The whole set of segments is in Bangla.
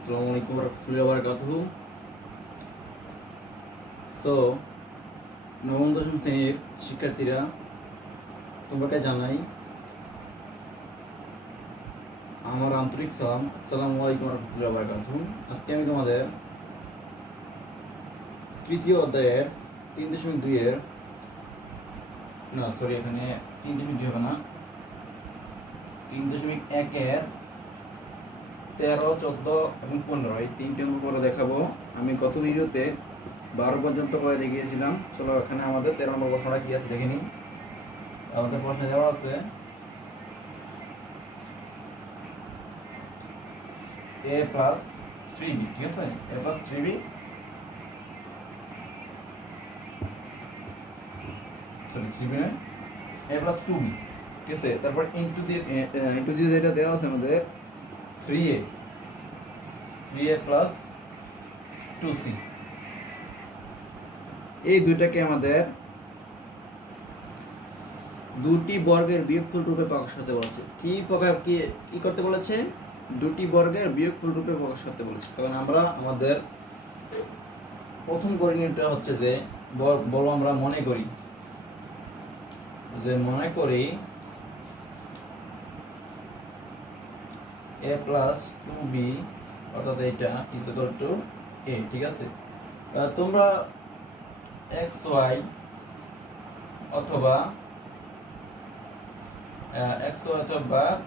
আসসালামু আলাইকুম রহমতুল্লাহি ওয়া বারাকাতুহু। সো নবম দশম শ্রেণীর শিক্ষার্থীরা, তোমাকে জানাই আমার আন্তরিক সালাম। আসসালামু আলাইকুম রহমতুল্লাহি ওয়া বারাকাতুহু। আজকে আমি তোমাদের তৃতীয় অধ্যায়ের 3.2 এর এখানে 3.2 হবে না, 3.1 এর 13, 14 এবং 15 এই তিনটে অঙ্ক করে দেখাবো। আমি গত ভিডিওতে 12 পর্যন্ত করে দেখিয়েছিলাম। চলো এখানে আমাদের 13 নম্বর প্রশ্নটা কি আছে দেখে নিই। আমাদের প্রশ্নে দেওয়া আছে a প্লাস 3b, ঠিক আছে, a plus 3b sorry 3b নয়, a প্লাস 2b, ঠিক আছে। তারপর ইনটু দিয়ে যেটা দেওয়া আছে আমাদের 3a প্লাস 2c, এই দুইটাকে আমাদের দুটি বর্গের বিয়োগফল রূপে প্রকাশ করতে বলেছে। কি করতে বলেছে? দুটি বর্গের বিয়োগফল রূপে প্রকাশ করতে বলেছে। তখন আমরা আমাদের প্রথম করণীয়টা হচ্ছে যে বলো আমরা মনে করি a প্লাস 2b অর্থাৎ এটা ইকুয়াল টু a, ঠিক আছে। তোমরা xy অথবা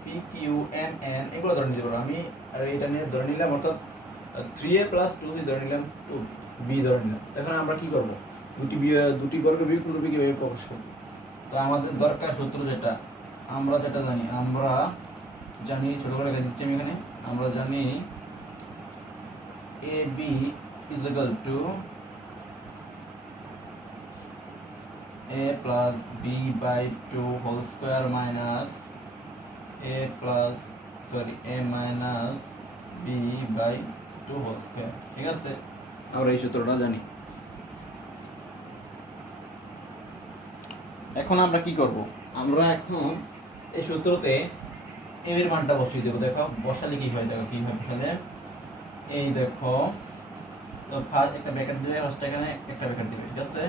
PQMN এগুলো ধরে নিতে পারো। আমি আর এটা নিয়ে ধরে নিলাম, অর্থাৎ 3a প্লাস 2b ধরে নিলাম, 2b ধরে নিলাম। এখন আমরা কি করব? দুটি বর্গের বিয়োগফল রূপে কিভাবে প্রকাশ করব? তো আমাদের দরকার সূত্র যেটা আমরা জানি ছোট করে লিখে দিচ্ছি আমি এখানে। আমরা জানি AB is equal to a plus b by 2 whole square minus a minus b by 2 whole square, ঠিক আছে। আমরা এই সূত্রটা জানি। এখন আমরা কি করব? আমরা এখন এই সূত্রতে a এর মানটা বসিয়ে দেব। দেখো বসালে কি হয়, দেখো কিভাবে বসালে, এই দেখো, তো ফার্স্ট একটা ব্র্যাকেট দিবে, ফার্স্ট এখানে একটা ব্র্যাকেট দিবে, ঠিক আছে।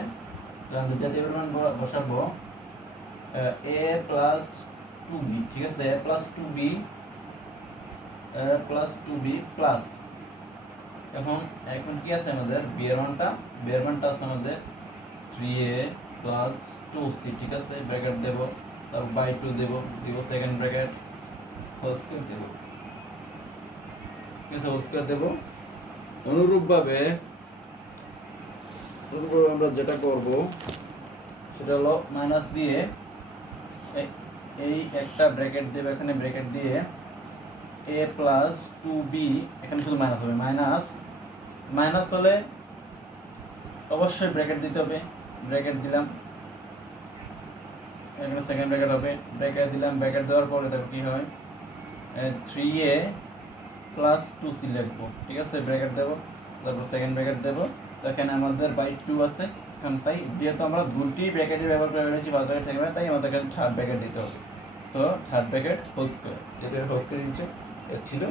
তো আমরা জাতীয় মান বসাবো a প্লাস 2b, ঠিক আছে, a প্লাস 2b প্লাস, এখন কি আছে আমাদের b এর মানটা আছে আমাদের 3a প্লাস 2c, ঠিক আছে। ব্র্যাকেট দেব, তারপর বাই 2 দেব সেকেন্ড ব্র্যাকেট, হোল স্কয়ার দেব, ঠিক আছে, হোল স্কয়ার দেব। অনুরূপভাবে আমরা যেটা করব সেটা হলো মাইনাস দিয়ে এই একটা ব্র্যাকেট দেব, এখানে ব্র্যাকেট দিয়ে a প্লাস 2b, এখানে শুধু মাইনাস হবে, মাইনাস হলে অবশ্যই ব্র্যাকেট দিতে হবে। ব্র্যাকেট দিলাম, এখানে সেকেন্ড ব্র্যাকেট হবে, ব্র্যাকেট দিলাম। ব্র্যাকেট দেওয়ার পরে দেখো কি হয়, 3a প্লাস 2c লিখবো, ঠিক আছে। ব্র্যাকেট দেব, তারপর সেকেন্ড ব্র্যাকেট দেব। তো এখানে আমাদের বাই 2 আছে, এখন তাই যেহেতু আমরা দুটি ব্র্যাকেটের ব্যবহার করে ফেলেছি, ফার্স্ট ব্র্যাকেট থাকবে, তাই আমাদের এখানে থার্ড ব্র্যাকেট দিতে হবে। তো থার্ড ব্র্যাকেট হোল স্কয়ার, যেহেতু হোল স্কয়ার নিচে ছিল,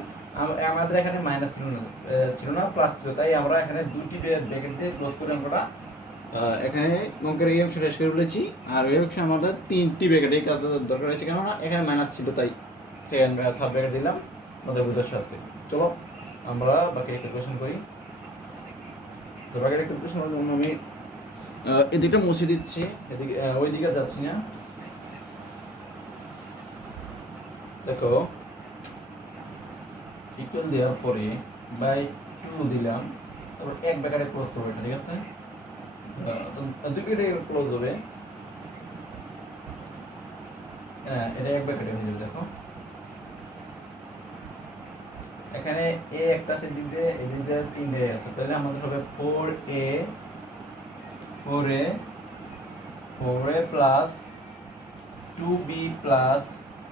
আমাদের এখানে মাইনাস ছিল না প্লাস ছিল, তাই আমরা এখানে দুটি ব্র্যাকেট দিয়ে ক্লোজ করে আমরা এখানে অঙ্কের এই অংশ শেষ করে ফেলেছি। আর এই অংশে আমাদের তিনটি ব্র্যাকেট এই কাজ দরকার হয়েছে, কেননা এখানে মাইনাস ছিল, তাই সেকেন্ড থার্ড ব্র্যাকেট দিলাম আমাদের বুঝার সাথে। চলো আমরা বাকি ক্যালকুলেশন করি। তো বাকি ক্যালকুলেশনের জন্য আমি এদিকটা মুছে দিচ্ছি, এদিকে ওই দিকে যাচ্ছি না। দেখো ইকুয়াল দেওয়ার পরে বাই 2 দিলাম, তারপর এক ব্র্যাকেটে ক্লোজ করবো এটা, ঠিক আছে। দুই ব্র্যাকেটে ক্লোজ হবে, হ্যাঁ এটা এক ব্র্যাকেটে হয়ে যাবে। দেখো এখানে a একটা আছে, এদিক দিয়ে 3 আছে, তাহলে আমাদের হবে 4a plus 2b plus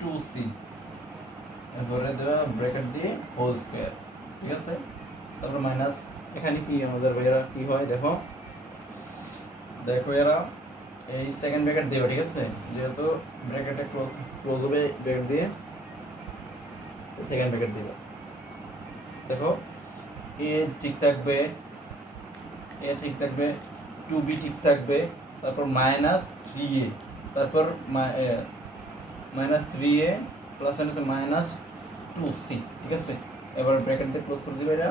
2c, এরপরে দেওয়া ব্র্যাকেট দিয়ে হোল স্কয়ার, ঠিক আছে। তারপর মাইনাস, এখানে কি আমাদের ভাইয়েরা কি হয়, দেখো এরা এই সেকেন্ড ব্র্যাকেট দেবে, ঠিক আছে। যেহেতু ব্র্যাকেটে ক্লোজ হবে, ব্র্যাকেট দিয়ে সেকেন্ড ব্র্যাকেট দেবে। দেখো এ ঠিক থাকবে, এ ঠিক থাকবে, 2b ঠিক থাকবে, তারপর -3a, তারপর -3a প্লাস আছে -2c, ঠিক আছে। এবার ব্র্যাকেট দিয়ে ক্লোজ করে দিবে, এটা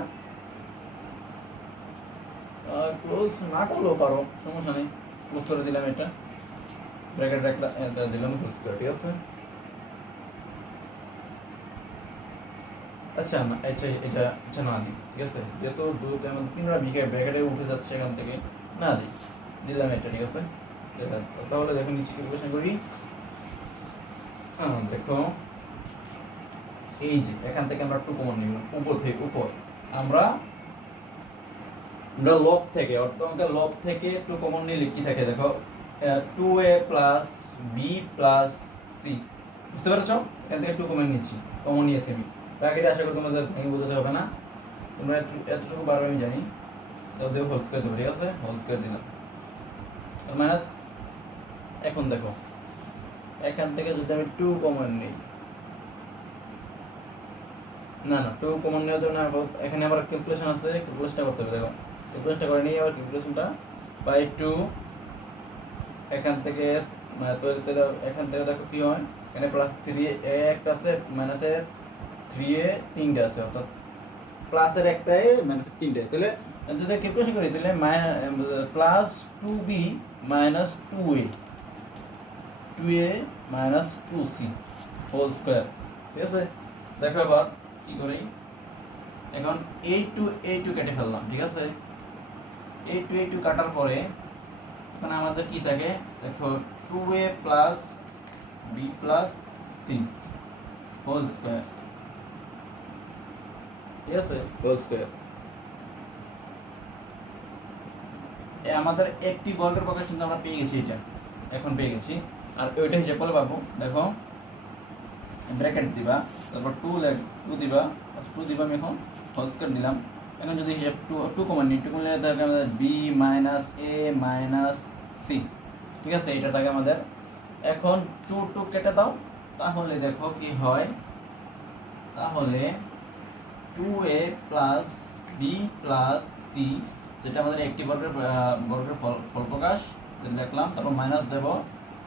ক্লোজ না করলেও পারো, সমস্যা নেই। ক্লোজ করে দিলাম, এটা ব্র্যাকেট রাখলাম, এটা দিলাম ক্লোজ করে, ঠিক আছে। আচ্ছা এটা এটা আচ্ছা না দিই, ঠিক আছে, যেহেতু যেমন 3টা ব্র্যাকেটে উঠে যাচ্ছে এখান থেকে, না দিই, দিলাম এটা, ঠিক আছে। তাহলে দেখো নিচে ক্যালকুলেশন করি। দেখো এই যে এখান থেকে আমরা 2 কমন নিলাম, উপর থেকে আমরা লব থেকে, অর্থাৎ লব থেকে 2 কমন নিলে কি থাকে দেখো, 2a plus b plus c, বুঝতে পেরেছো? এখান থেকে 2 কমন নিচ্ছি, কমন নিয়েছি আমি। বাকিটা আশা করি তোমাদের ভেঙে বোঝাতে হবে না, তোমরা এতটুকু পারবে আমি জানি। তো দেখো হোল স্কয়ার দেবো, ঠিক আছে, হোল স্কয়ার দিলাম মাইনাস। এখন দেখো এখান থেকে যদি আমি 2 কমন নিই, না 2 কমন নেওয়ার জন্য এখানে আবার ক্যালকুলেশন আছে, ক্যালকুলেশনটা করতে হবে। দেখো ক্যালকুলেশনটা করে নিই, আবার ক্যালকুলেশনটা বাই 2, এখান থেকে তৈরিতে দাও, এখান থেকে দেখো কি হয়, এখানে +3 এ একটা আছে, মাইনাসের 3 এ 3টা আছে, অর্থাৎ প্লাসের একটাই মাইনাসের 3টায়, তাহলে যদি ক্যালকুলেশন করি তাহলে +2b - 2a 2c whole square, ঠিক আছে। দেখো এবার কি করি, এখন a2 কেটে ফেললাম, ঠিক আছে। a2 কাটার পরে এখন আমাদের কি থাকে দেখো, 2a plus b plus c whole square, ঠিক আছে, হোল স্কয়ার। আমাদের একটি বর্গের প্রকাশ কিন্তু আমরা পেয়ে গেছি, এটা এখন পেয়ে গেছি। আর ওইটা হিসাব করে পাবো, দেখো ব্র্যাকেট দিবা, তারপর 2 দিবা, 2 দিবা, আমি এখন হোল স্কয়ার দিলাম। এখন যদি হিসাব 2 কমন নিই, 2 কমন নিলে থাকে আমাদের b - a - c, ঠিক আছে, এটা থাকে আমাদের। এখন 2 কেটে দাও, তাহলে দেখো কি হয়, তাহলে 2a plus b plus c, যেটা আমাদের একটি বর্গের ফল প্রকাশ লিখলাম, তারপর মাইনাস দেব,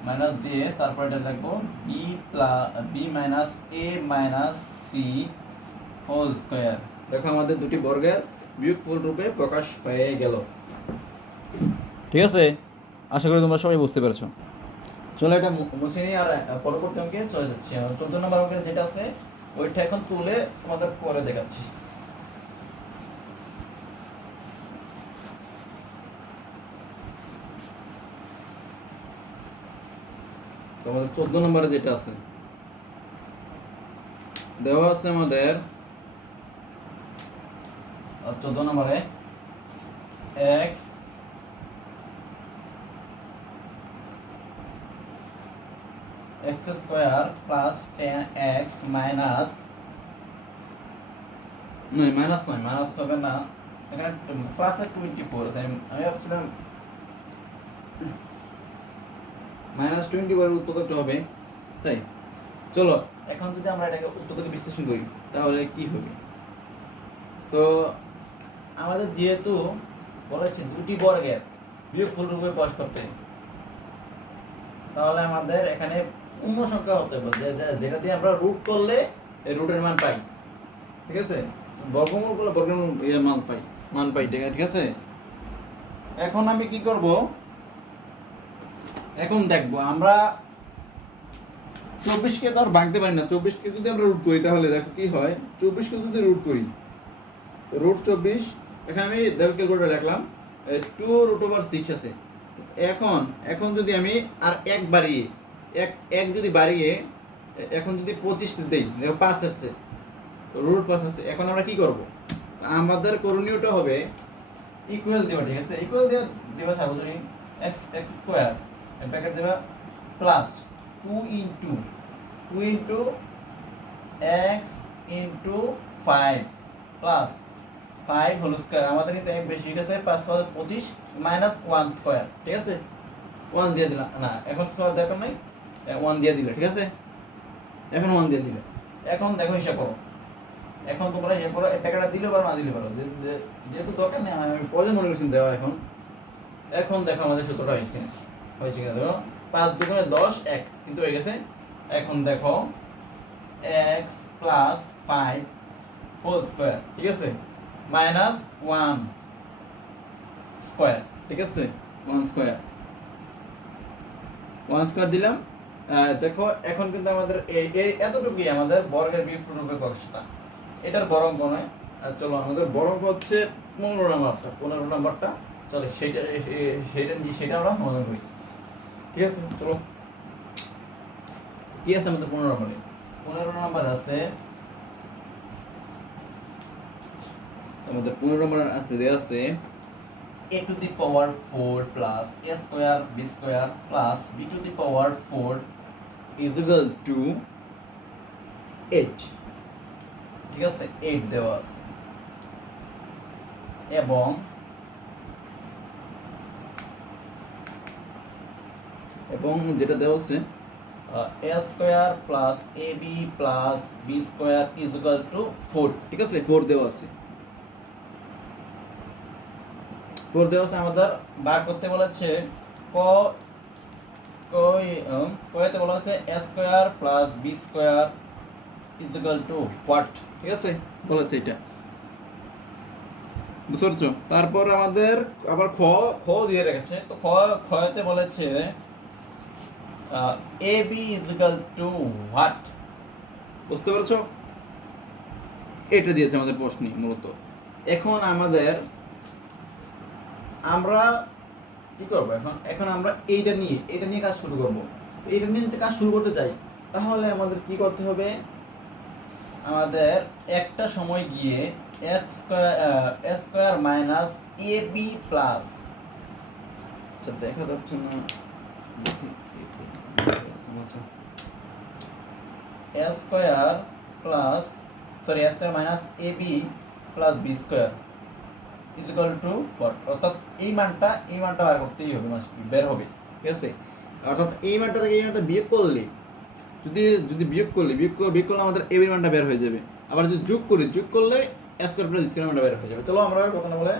মাইনাস দিয়ে তারপর এটা লিখবো b - a - c whole square. দেখো আমাদের দুটি বর্গের বিয়োগফল রূপে প্রকাশ পেয়ে গেল, ঠিক আছে। আশা করি তোমরা সবাই বুঝতে পেরেছো। চলো এটা মুছে নিই, আর পরবর্তী অঙ্কে চলে যাচ্ছি। 14 নম্বর অঙ্কে যেটা আছে ওইটা এখন তুলে তোমাদের পরে দেখাচ্ছি। তোমাদের 14 নম্বরে যেটা আছে দেওয়া আছে আমাদের 14 নম্বরে x square plus 10x minus minus হবে না, এখানে প্লাস 24 আছে, আমি ভাবছিলাম -24 এর উৎপাদকটা হবে, তাই। চলো এখন যদি আমরা এটাকে উৎপাদকে বিশ্লেষণ করি তাহলে কি হবে। তো আমাদের যেহেতু বলেছে দুটি বর্গের বিয়োগফল রূপে প্রকাশ করতে, তাহলে আমাদের এখানে পূর্ণ সংখ্যা হতে হবে, যেটা দিয়ে আমরা রুট করলে এই রুটের মান পাই, ঠিক আছে, বর্গমূল করলে বর্গমূল মান পাই, ঠিক আছে। এখন আমি কি করব, এখন দেখবো আমরা 24কে তো আর ভাঙতে পারি না, 24কে যদি আমরা রুট করি তাহলে দেখো কি হয়, 24কে যদি রুট করি, √24, এখানে আমি দেখো ক্যালকুলেটর লিখলাম 2√6 আছে। এখন যদি আমি আর এক বাড়িয়ে এক যদি বাড়িয়ে এখন যদি 25 দেই, দেখো 5 আছে, √5 আছে। এখন আমরা কি করব, আমাদের করণীয়টা হবে ইকুয়াল দেওয়া, ঠিক আছে, ইকুয়াল দেওয়া সাবধানে x স্কয়ার ব্র্যাকেট দেবা plus 2 into x into 5 plus 5 whole square. আমাদের কিন্তু এক বেশি হয়ে গেছে, 5 5 25 মাইনাস 1 স্কয়ার, ঠিক আছে, 1 দিয়ে দিলাম, না এখন স্কয়ার দরকার নাই, 1 দিয়ে দিলে, ঠিক আছে, এখন 1 দিয়ে দিলে। এখন দেখো হিসাব করো, এখন তোমরা ইয়ে করো, এই ব্র্যাকেটটা দিলে পারো না দিলে পারো, যেহেতু দরকার নেই, আমি প্রয়োজন মনে করছি দেওয়া। এখন দেখো আমাদের সূত্রটা হয়েছে কিনা দেখো, 5 দুগুণে 10 x কিন্তু হয়ে গেছে। এখন দেখো x প্লাস 5 হোল স্কয়ার, ঠিক আছে, মাইনাস 1 স্কয়ার, ঠিক আছে, 1 স্কয়ার দিলাম। দেখো এখন কিন্তু আমাদের এই এতটুকুই আমাদের বর্গের বিপরীত অংশটা, এটার বড় অঙ্ক নয়। চলো আমাদের বড় অঙ্ক হচ্ছে 15 নাম্বারটা, চলো সেটা আমরা সমাধান করি, ঠিক আছে। চলো কি আছে আমাদের 15 নাম্বার আছে, আমাদের 15 নাম্বার আছে, দেয়া আছে a to the power 4 plus a square b square plus b to the power 4 is equal to 8, ঠিক আছে, 8 দেওয়া আছে। এবং যেটা দেওয়া আছে a square plus ab plus b square is equal to 4, ঠিক আছে, 4 দেওয়া আছে। 4 দেওয়া আছে, আমাদের বার করতে বলেছে কয়তে বলা আছে a square plus b square is equal to what, ঠিক আছে, বলেছে এটা, বুঝতে পারছো। তারপর আমাদের আবার খ দিয়ে রেখেছে, তো খতে বলেছে ab is equal to what, বুঝতে পারছো, এটা দিয়েছে আমাদের প্রশ্নে মূলত। এখন আমরা কি করব, এখন আমরা এইটা নিয়ে কাজ শুরু করব। এইটা নিয়ে যদি কাজ শুরু করতে চাই তাহলে আমাদের কি করতে হবে, আমাদের একটা সময় গিয়ে x square minus ab plus, আচ্ছা দেখা যাচ্ছে না, a square plus a square minus ab plus b square is equal two what, অর্থাৎ এই মানটা বার করতেই হবে, বের হবে, ঠিক আছে। অর্থাৎ এই মানটা থেকে এই মানটা বিয়োগ করলে, যদি বিয়োগ করলে আমাদের a এর মানটা বের হয়ে যাবে। আবার যদি যোগ করলে a square plus b square মানটা বের হয়ে যাবে। চলো আমরা কথা না বলে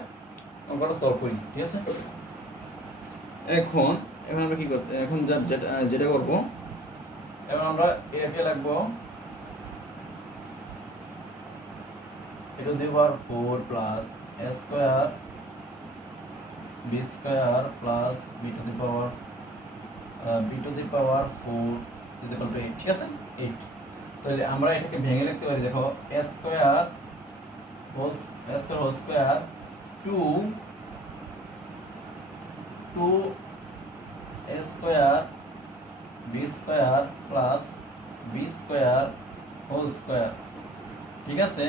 অঙ্কটা সলভ করি, ঠিক আছে। এখন আমরা কি করতে, এখন যেটা করব, এখন আমরা এটাকে লিখবো a to the power 4 plus a square b square plus b to the power 4 is equal to 8, ঠিক আছে, 8। তাহলে আমরা এটাকে ভেঙে লিখতে পারি, দেখো a square whole square 2 a square b square plus b square whole square, ঠিক আছে।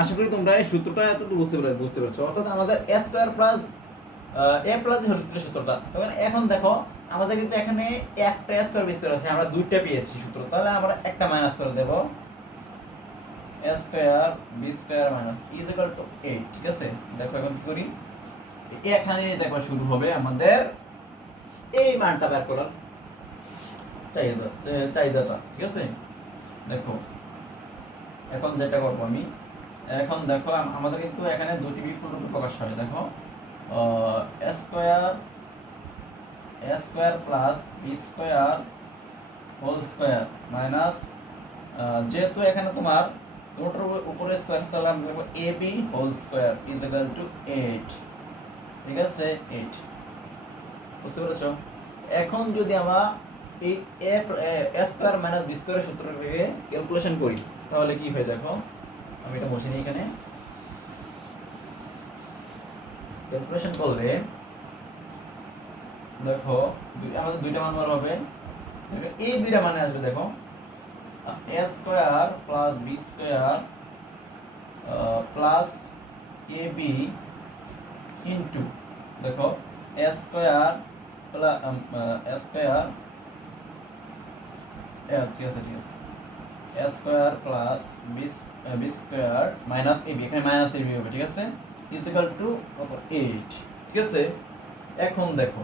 আশা করি তোমরা এই সূত্রটা এতটুকু বুঝতে পারছো। অর্থাৎ আমাদের a square plus a plus whole square সূত্রটা, তখন এখন দেখো আমাদের কিন্তু এখানে একটা a স্কয়ার b স্কয়ার আছে, আমরা দুইটা পেয়েছি সূত্র, তাহলে আমরা একটা মাইনাস করে দেব, a square b square minus is equal to 8, ঠিক আছে। দেখো এখন কি করি, এখানে দেখো শুরু হবে আমাদের এই মানটা বের করার চাহিদাটা, ঠিক আছে। দেখো এখন যেটা করব আমি, এখন দেখো আমাদের কিন্তু এখানে দুটি বিপরীত প্রকাশ হয়, দেখো a square plus b square whole square minus, যেহেতু এখানে তোমার দুটোর উপরে স্কয়ার তাহলে আমরা লিখব ab whole square is equal to 8, ঠিক আছে, 8, বুঝতে পেরেছো। এখন যদি আমরা এই a স্কয়ার মাইনাস b স্কয়ারের সূত্রটাকে ক্যালকুলেশন করি তাহলে কি হয়, দেখো আমি এটা বসে নিই, এখানে ক্যালকুলেশন করলে দেখো আমাদের দুইটা মান বার হবে, এই দুইটা মানে আসবে, দেখো a square plus b square plus ab into, দেখো a square plus a square, ঠিক আছে, a square plus b square minus ab, এখানে মাইনাস ab হবে, ঠিক আছে, ইজ ইকুয়াল টু কত, 8, ঠিক আছে। এখন দেখো,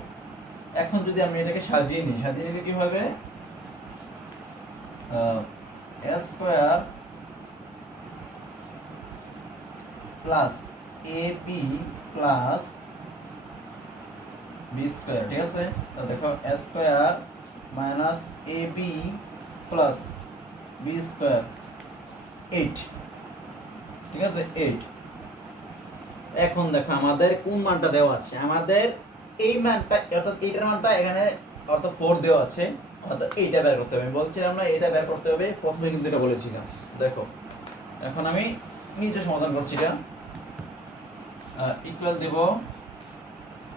এখন যদি আমি এটাকে সাজিয়ে নিলে কি হবে, a square plus A B plus b square, ঠিক আছে। তো দেখো a square minus A B plus b square 8, ঠিক আছে 8। এখন দেখো আমাদের কোন মানটা দেওয়া আছে, আমাদের এই মানটা অর্থাৎ এইটার মানটা এখানে অর্থাৎ 4 দেওয়া আছে, অর্থাৎ এইটা বের করতে হবে। আমি বলছিলাম না এটা বের করতে হবে, প্রথমে কিন্তু এটা বলেছিলাম। দেখো এখন আমি নিজে সমাধান করছি এটা। ইকুয়াল দেব,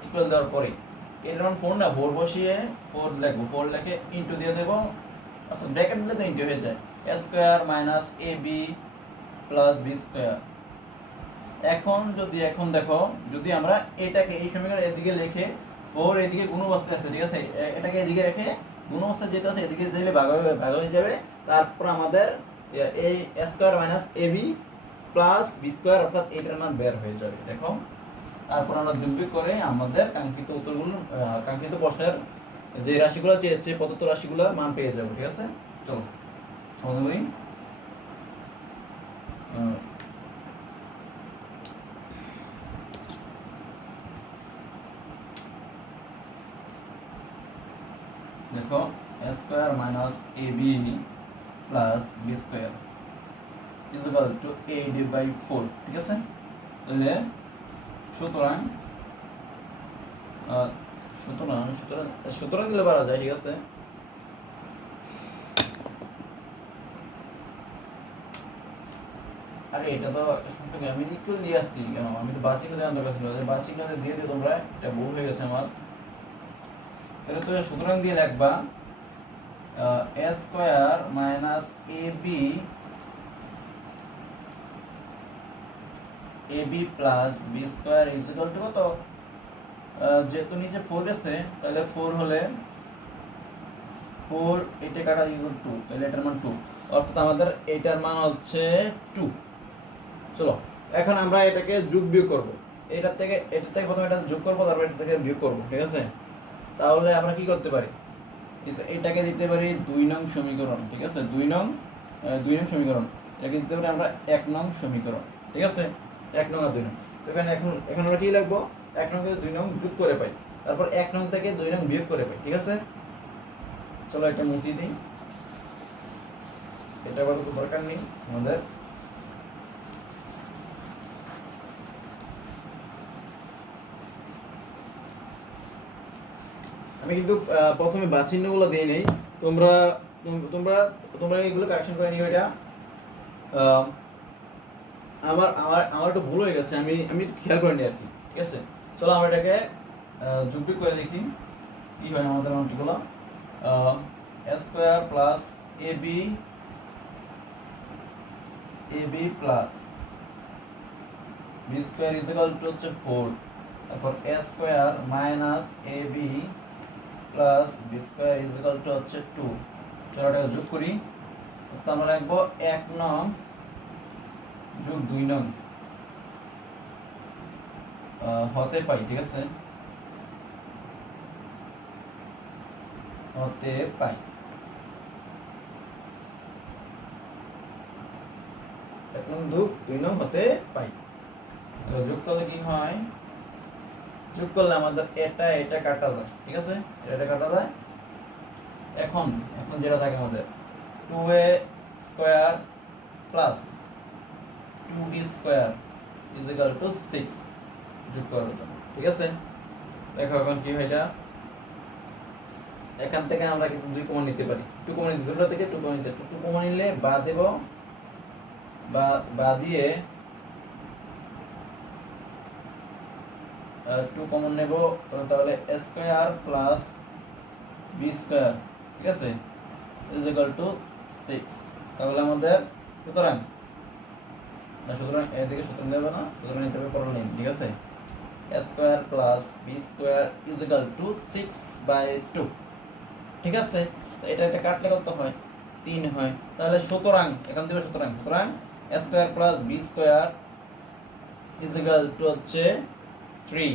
ইকুয়াল দেওয়ার পরে এটার মান 4 না, 4 বসিয়ে 4 লিখবো, 4 লিখে ইনটু দিয়ে দেব, অর্থাৎ ব্র্যাকেট দিলে তো ইনটু হয়ে যায়। এ square minus A B plus B square. এখন দেখো যদি আমরা এটাকে এই সমীকরণের এদিকে লিখে 4 এদিকে গুণ অবস্থায় আছে, ঠিক আছে, এটাকে এদিকে রেখে গুণ অবস্থায় যেতে আছে, এদিকে দিলে ভাগ হয়ে যাবে। তারপর আমাদের এই এ square minus A B plus B square অর্থাৎ এটার মান বের হয়ে যাবে। দেখো তারপর আমরা যোগ করে আমাদের কাঙ্ক্ষিত উত্তরগুলো, কাঙ্ক্ষিত প্রশ্নের যে রাশিগুলো চেয়েছে প্রদত্ত রাশিগুলোর মান পেয়ে যাবো, ঠিক আছে। চলো সমাধান করি। দেখো A square minus A B plus B square equal to A divide by 4, ঠিক আছে। তাহলে সুতরাং সুতরাং সুতরাং সুতরাং দিলে পারা যায়, ঠিক আছে। আরে এটা তো আমি ইকুয়াল দিয়ে আসছি কেন, আমি তো বাসিক দেওয়ার দরকার ছিল, বাসিক দিয়ে দিয়ে তোমরা, এটা ভুল হয়ে গেছে আমার। এটা তো সুতরাং দিয়ে লিখবা A square minus A B plus B square is equal to কত, যেহেতু নিচে 4 গেছে তাহলে 4 হলে 4 এটা কাটা ইকুয়াল 2, তাহলে এটার মান 2, অর্থাৎ আমাদের এটার মান হচ্ছে 2। চলো এখন আমরা এটাকে যোগ বিয়োগ করব, এটা থেকে প্রথমে এটা যোগ করব, তারপর এটা থেকে বিয়োগ করব, ঠিক আছে। তাহলে আমরা কি করতে পারি, এটাকে দিতে পারি 2 নং সমীকরণ, ঠিক আছে। 2 নং সমীকরণ, এটাকে দিতে পারি আমরা 1 নং সমীকরণ, ঠিক আছে। 1 নং আর 2 নং, তো এখন আমরা কি লিখবো, 1 নং থেকে 2 নং যোগ করে পাই, তারপর 1 নং থেকে 2 নং বিয়োগ করে পাই, ঠিক আছে। চলো এটা মুছিয়ে দিই, এটা আবার তো দরকার নেই আমাদের। আমি কিন্তু প্রথমে বাচিহ্নগুলো দিয়ে নেই, তোমরা তোমরা তোমরা এগুলো কারেকশন করে নিও। এটা আমার আমার আমার একটু ভুল হয়ে গেছে, আমি একটু খেয়াল করে নিই আর কি, ঠিক আছে। চলো আমরা এটাকে যোগ করে দেখি কি হয় আমাদের মানটিগুলো। A square plus A B plus B square is equal to হচ্ছে 4, তারপর A square minus A B plus B square is equal to হচ্ছে 2। চলো এটাকে যোগ করি, তো আমরা লিখবো 1 নং যোগ 2 নং হতে পাই, ঠিক আছে, হতে পাই। এখন 2 নং হতে পাই, যোগ করলে কি হয়, যোগ করলে আমাদের এটা কাটা যায়, ঠিক আছে, এটা কাটা যায়। এখন যেটা থাকে আমাদের 2a square plus 2b square is equal two 6 যোগ করার জন্য, ঠিক আছে। দেখো এখন কি হয়, এটা এখান থেকে আমরা কিন্তু 2 কমন নিতে পারি, 2 কমন নিতে, দুটো থেকে 2 কমন নিতে, 2 কমন নিলে বা দেব, বা দিয়ে 2 কমন নেব, তাহলে a square plus b square, ঠিক আছে, ইজ ইকুয়াল টু 6। তাহলে আমাদের সুতরাং এদিকে সুতরাং দেব না, সুতরাং এটা হবে পরের লাইন, ঠিক আছে। a square plus b square is equal two 6/2, ঠিক আছে। তো এটা কাটলে কত হয়, 3 হয়। তাহলে সুতরাং এখান থেকে সুতরাং a square plus b square is equal to হচ্ছে 3,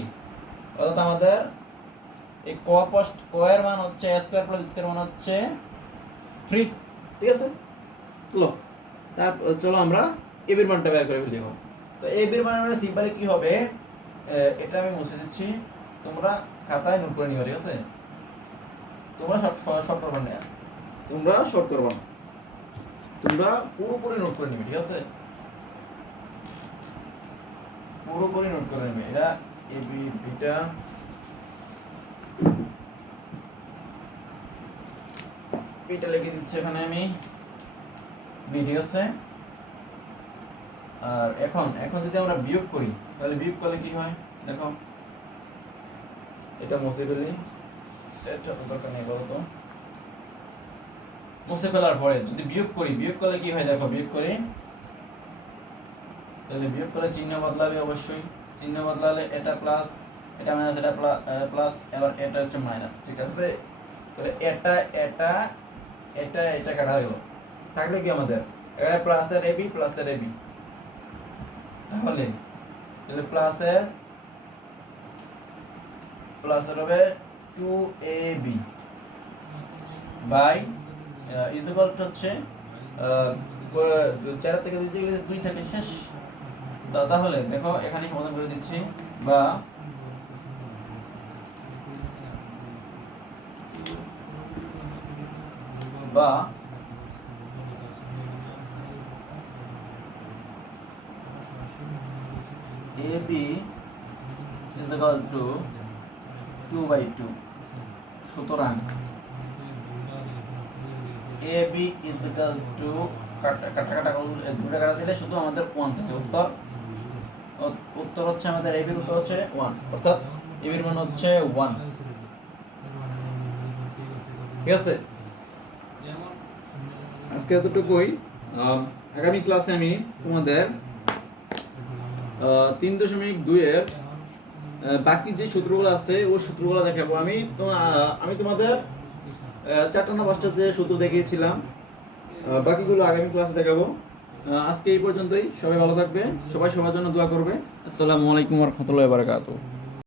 অর্থাৎ আমাদের এই কোয়ের মান হচ্ছে a square plus b square মান হচ্ছে 3, ঠিক আছে। চলো আমরা এবির মানটা বের করে ফেলি এখন। তো এবির মানে সিম্পলি কি হবে, এটা আমি মুছে দিচ্ছি, তোমরা খাতায় নোট করে নিও, ঠিক আছে? তোমরা শর্ট করবা না, তোমরা শর্ট করবা না, তোমরা পুরোপুরি নোট করে নিবে, ঠিক আছে? পুরোপুরি নোট করে নেবে। এটা এবি বিটা বিটা লিখে দিচ্ছি এখানে আমি বি, ঠিক আছে? আর এখন যদি আমরা বিয়োগ করি তাহলে বিয়োগ করলে কি হয় দেখো, এটা মুছে ফেলি, এটা দরকার নেই বলতো। মুছে ফেলার পরে যদি বিয়োগ করলে কি হয় দেখো, বিয়োগ করি তাহলে বিয়োগ করলে চিহ্ন বদলাবে, অবশ্যই চিহ্ন বদলালে এটা প্লাস, এটা মাইনাস, এটা প্লাস, এবার এটা হচ্ছে মাইনাস, ঠিক আছে? তাহলে এটা এটা এটা এটা কাটা গেল, থাকলে কি আমাদের এখানে প্লাসের এবি তাহলে প্লাসের হবে 2ab বাই ইকুয়াল টু হচ্ছে 4 থেকে 2 থেকে 2 থেকে শেষ। তাহলে দেখো এখানে সমাধান করে দিচ্ছি, বা AB is equal to 2/2, সুতরাং AB is equal to কাটা দুটো কাটা দিলে শুধু আমাদের 1 থাকে, উত্তর হচ্ছে আমাদের AB এর উত্তর হচ্ছে 1, অর্থাৎ AB এর মান হচ্ছে 1, ঠিক আছে? আজকে এতটুকুই। আগামী ক্লাসে আমি তোমাদের 3.2 এর বাকি যে সূত্রগুলো আছে ওই সূত্রগুলো দেখাবো। আমি তোমাদের 4টা না 5টা যে সূত্র দেখিয়েছিলাম, বাকিগুলো আগামী ক্লাসে দেখাবো। আজকে এই পর্যন্তই। সবাই ভালো থাকবে, সবাই সবার জন্য দোয়া করবে। আসসালামু আলাইকুম ওয়া রাহমাতুল্লাহি ওয়া বারাকাতুহু।